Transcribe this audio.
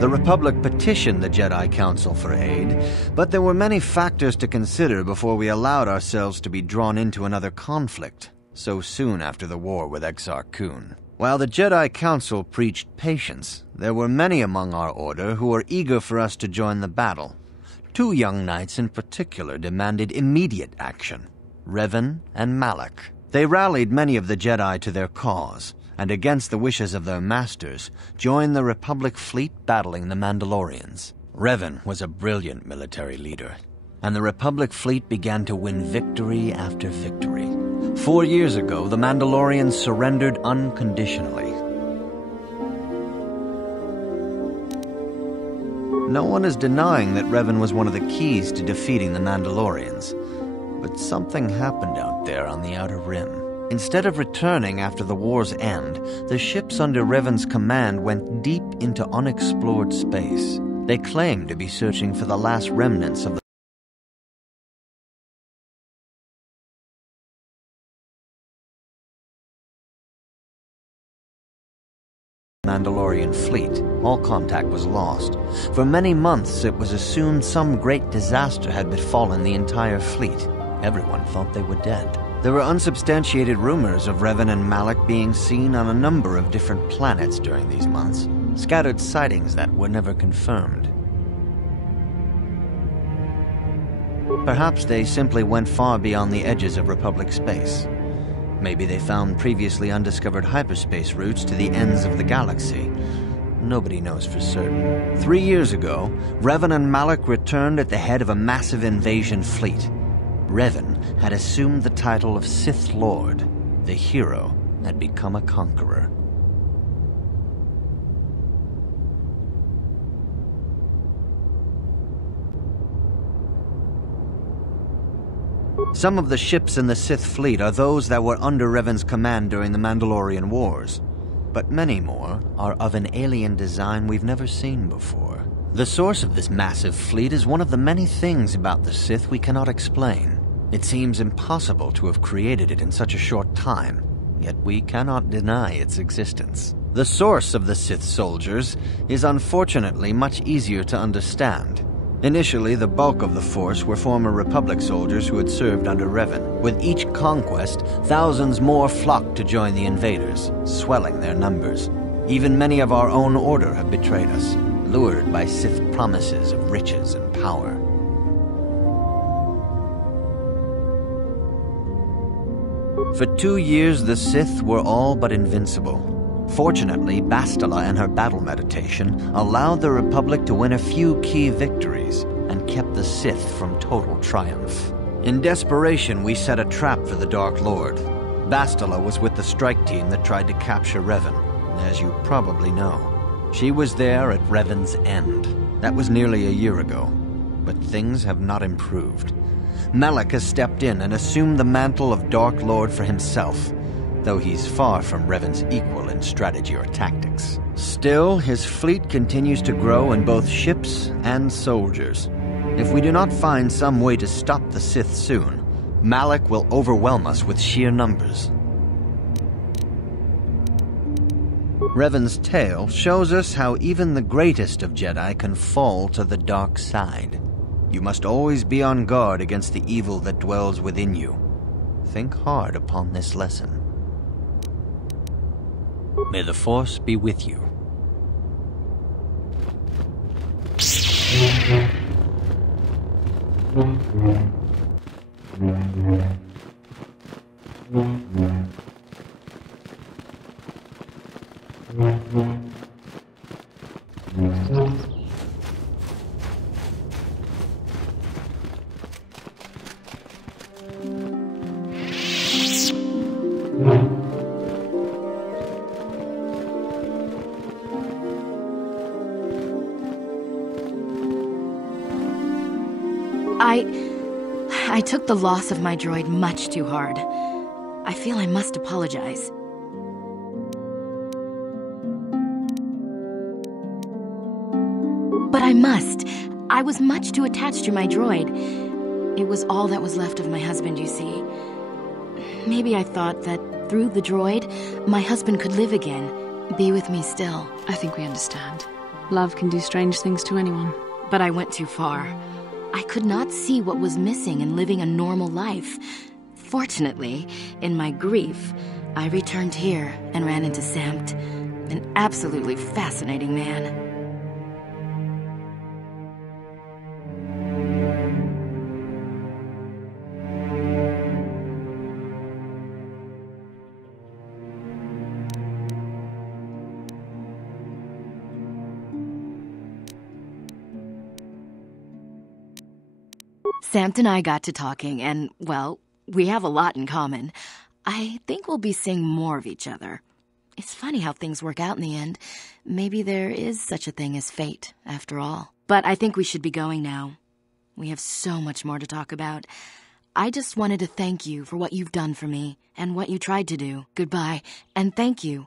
The Republic petitioned the Jedi Council for aid, but there were many factors to consider before we allowed ourselves to be drawn into another conflict, so soon after the war with Exar Kun. While the Jedi Council preached patience, there were many among our order who were eager for us to join the battle. 2 young knights in particular demanded immediate action, Revan and Malak. They rallied many of the Jedi to their cause, and against the wishes of their masters, joined the Republic fleet battling the Mandalorians. Revan was a brilliant military leader, and the Republic fleet began to win victory after victory. 4 years ago, the Mandalorians surrendered unconditionally. No one is denying that Revan was one of the keys to defeating the Mandalorians, but something happened out there on the Outer Rim. Instead of returning after the war's end, the ships under Revan's command went deep into unexplored space. They claimed to be searching for the last remnants of the Mandalorian fleet. All contact was lost. For many months, it was assumed some great disaster had befallen the entire fleet. Everyone thought they were dead. There were unsubstantiated rumors of Revan and Malak being seen on a number of different planets during these months, scattered sightings that were never confirmed. Perhaps they simply went far beyond the edges of Republic space. Maybe they found previously undiscovered hyperspace routes to the ends of the galaxy. Nobody knows for certain. 3 years ago, Revan and Malak returned at the head of a massive invasion fleet. Revan had assumed the title of Sith Lord. The hero had become a conqueror. Some of the ships in the Sith fleet are those that were under Revan's command during the Mandalorian Wars, but many more are of an alien design we've never seen before. The source of this massive fleet is one of the many things about the Sith we cannot explain. It seems impossible to have created it in such a short time, yet we cannot deny its existence. The source of the Sith soldiers is unfortunately much easier to understand. Initially, the bulk of the force were former Republic soldiers who had served under Revan. With each conquest, thousands more flocked to join the invaders, swelling their numbers. Even many of our own order have betrayed us, lured by Sith promises of riches and power. For 2 years, the Sith were all but invincible. Fortunately, Bastila and her battle meditation allowed the Republic to win a few key victories and kept the Sith from total triumph. In desperation, we set a trap for the Dark Lord. Bastila was with the strike team that tried to capture Revan, as you probably know. She was there at Revan's end. That was nearly a year ago, but things have not improved. Malak has stepped in and assumed the mantle of Dark Lord for himself, though he's far from Revan's equal in strategy or tactics. Still, his fleet continues to grow in both ships and soldiers. If we do not find some way to stop the Sith soon, Malak will overwhelm us with sheer numbers. Revan's tale shows us how even the greatest of Jedi can fall to the dark side. You must always be on guard against the evil that dwells within you. Think hard upon this lesson. May the Force be with you. I took the loss of my droid much too hard. I feel I must apologize. But I must. I was much too attached to my droid. It was all that was left of my husband, you see. Maybe I thought that through the droid, my husband could live again, be with me still. I think we understand. Love can do strange things to anyone. But I went too far. I could not see what was missing in living a normal life. Fortunately, in my grief, I returned here and ran into Samt, an absolutely fascinating man. Samt and I got to talking, and, well, we have a lot in common. I think we'll be seeing more of each other. It's funny how things work out in the end. Maybe there is such a thing as fate, after all. But I think we should be going now. We have so much more to talk about. I just wanted to thank you for what you've done for me, and what you tried to do. Goodbye, and thank you.